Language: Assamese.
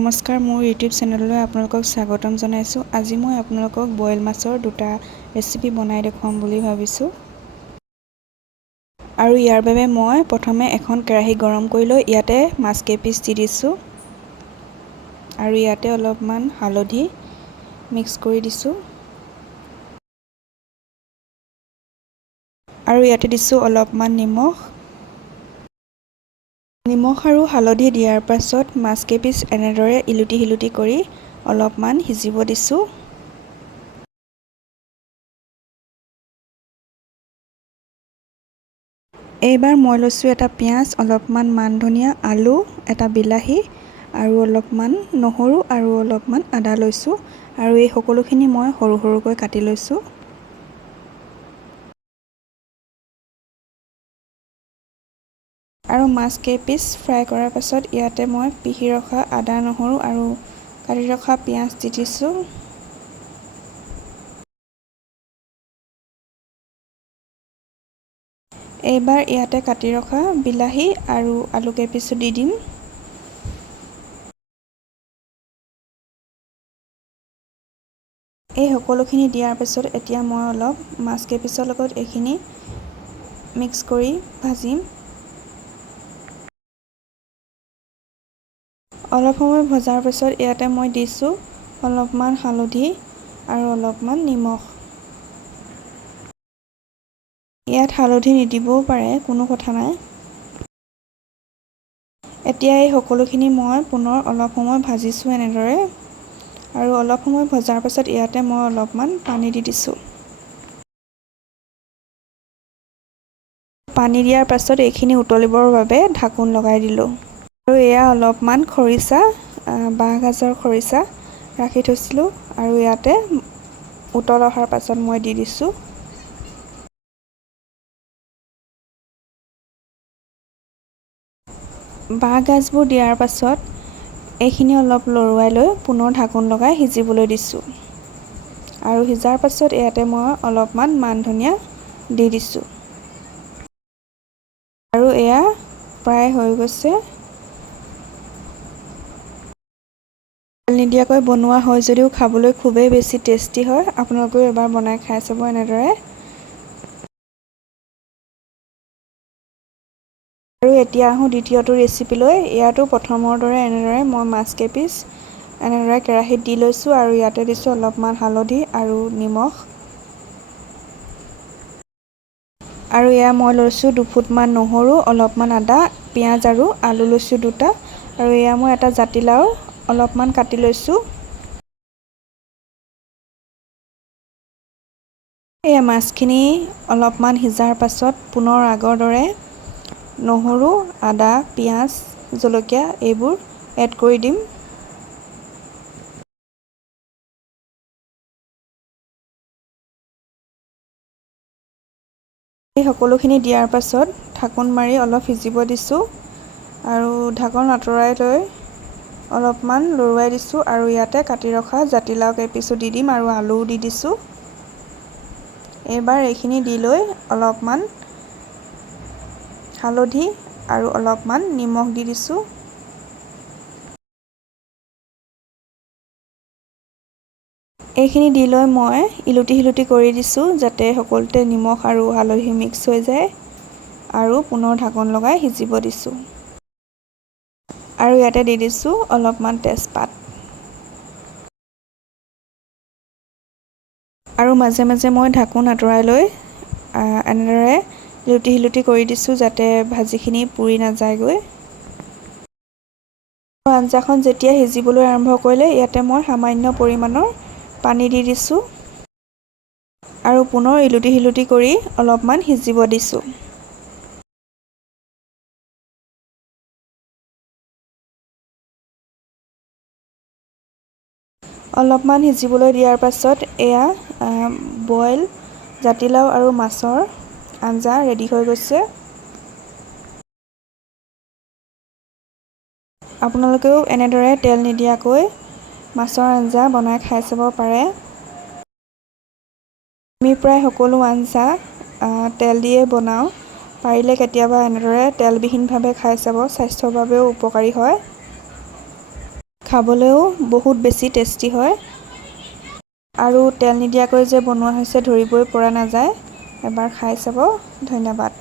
নমস্কাৰ, মোৰ ইউটিউব চেনেললৈ আপোনালোকক স্বাগতম জনাইছোঁ। আজি মই আপোনালোকক বইল মাছৰ দুটা ৰেচিপি বনাই দেখুৱাম বুলি ভাবিছোঁ। আৰু ইয়াৰ বাবে মই প্ৰথমে এখন কেৰাহী গৰম কৰি লৈ ইয়াতে মাছ কেইপিচ দি দিছোঁ। আৰু ইয়াতে অলপমান হালধি মিক্স কৰি দিছোঁ। আৰু ইয়াতে দিছোঁ অলপমান নিমখ। নিমখ আৰু হালধি দিয়াৰ পাছত মাছ কেইপিচ এনেদৰে ইলুটি কৰি অলপমান সিজিব দিছোঁ। এইবাৰ মই লৈছোঁ এটা পিঁয়াজ, অলপমান মান ধনিয়া, আলু, এটা বিলাহী আৰু অলপমান নহৰু আৰু অলপমান আদা লৈছোঁ। আৰু এই সকলোখিনি মই সৰু সৰুকৈ কাটি লৈছোঁ। আৰু মাছ কেইপিচ ফ্ৰাই কৰাৰ পাছত ইয়াতে মই পিহি ৰখা আদা, নহৰু আৰু কাটি ৰখা পিঁয়াজ দি দিছোঁ। এইবাৰ ইয়াতে কাটি ৰখা বিলাহী আৰু আলু কেইপিচো দি দিম। এই সকলোখিনি দিয়াৰ পিছত এতিয়া মই অলপ মাছ কেইপিচৰ লগত এইখিনি মিক্স কৰি ভাজিম। অলপ সময় ভজাৰ পিছত ইয়াতে মই দিছোঁ অলপমান হালধি আৰু অলপমান নিমখ। ইয়াত হালধি নিদিবও পাৰে, কোনো কথা নাই। এতিয়া এই সকলোখিনি মই পুনৰ অলপ সময় ভাজিছোঁ এনেদৰে। আৰু অলপ সময় ভজাৰ পাছত ইয়াতে মই অলপমান পানী দি দিছোঁ। পানী দিয়াৰ পাছত এইখিনি উতলিবৰ বাবে ঢাকোন লগাই দিলোঁ। আৰু এয়া অলপমান খৰিচা, বাঁহগাজৰ খৰিচা ৰাখি থৈছিলোঁ আৰু ইয়াতে উতল অহাৰ পাছত মই দি দিছোঁ। বাঁহগাজবোৰ দিয়াৰ পাছত এইখিনি অলপ লৰোৱাই লৈ পুনৰ ঢাকোন লগাই সিজিবলৈ দিছোঁ। আৰু সিজাৰ পাছত ইয়াতে মই অলপমান মান ধনিয়া দি দিছোঁ। আৰু এয়া প্ৰায় হৈ গৈছে। তেল নিদিয়াকৈ বনোৱা হয় যদিও খাবলৈ খুবেই বেছি টেষ্টি হয়। আপোনালোকেও এবাৰ বনাই খাই চাব এনেদৰে। আৰু এতিয়া আহোঁ দ্বিতীয়টো ৰেচিপিলৈ। ইয়াতো প্ৰথমৰ দৰে এনেদৰে মই মাছ কেইপিচ এনেদৰে কেৰাহীত দি লৈছোঁ আৰু ইয়াতে দিছোঁ অলপমান হালধি আৰু নিমখ। আৰু এয়া মই লৈছোঁ দুফুটমান নহৰু, অলপমান আদা, পিঁয়াজ আৰু আলু লৈছোঁ দুটা। আৰু এয়া মই এটা জাতিলাও অলপমান কাটি লৈছোঁ। এয়া মাছখিনি অলপমান সিজাৰ পাছত পুনৰ আগৰ দৰে নহৰু, আদা, পিঁয়াজ, জলকীয়া এইবোৰ এড কৰি দিম। এই সকলোখিনি দিয়াৰ পাছত ঢাকোন মাৰি অলপ সিজিব দিছোঁ। আৰু ঢাকোন আঁতৰাই লৈ অলপমান লৰোৱাই দিছোঁ আৰু ইয়াতে কাটি ৰখা জাতিলাও কেইপিচো দি দিম আৰু আলুও দি দিছোঁ। এইবাৰ এইখিনি দি লৈ অলপমান হালধি আৰু অলপমান নিমখ দি দিছোঁ। এইখিনি দি লৈ মই ইলুটি কৰি দিছোঁ যাতে সকলোতে নিমখ আৰু হালধি মিক্স হৈ যায়। আৰু পুনৰ ঢাকোন লগাই সিজিব দিছোঁ। আৰু ইয়াতে দি দিছোঁ অলপমান তেজপাত। আৰু মাজে মাজে মই ঢাকোন আঁতৰাই লৈ এনেদৰে ইলুটি কৰি দিছোঁ যাতে ভাজিখিনি পুৰি নাযায়গৈ। আঞ্জাখন যেতিয়া সিজিবলৈ আৰম্ভ কৰিলে ইয়াতে মই সামান্য পৰিমাণৰ পানী দি দিছোঁ। আৰু পুনৰ ইলুটি কৰি অলপমান সিজিব দিছোঁ। অলপমান সিজিবলৈ দিয়াৰ পাছত এয়া বইল জাতিলাও আৰু মাছৰ আঞ্জা ৰেডি হৈ গৈছে। আপোনালোকেও এনেদৰে তেল নিদিয়াকৈ মাছৰ আঞ্জা বনাই খাই চাব পাৰে। আমি প্ৰায় সকলো আঞ্জা তেল দিয়ে বনাওঁ। পাৰিলে কেতিয়াবা এনেদৰে তেলবিহীনভাৱে খাই চাব, স্বাস্থ্যৰ বাবেও উপকাৰী হয়। খাবলৈও বহুত বেছি টেষ্টি হয় আৰু তেল নিদিয়াকৈ যে বনোৱা হৈছে ধৰিবই পৰা নাযায়। এবাৰ খাই চাব। ধন্যবাদ।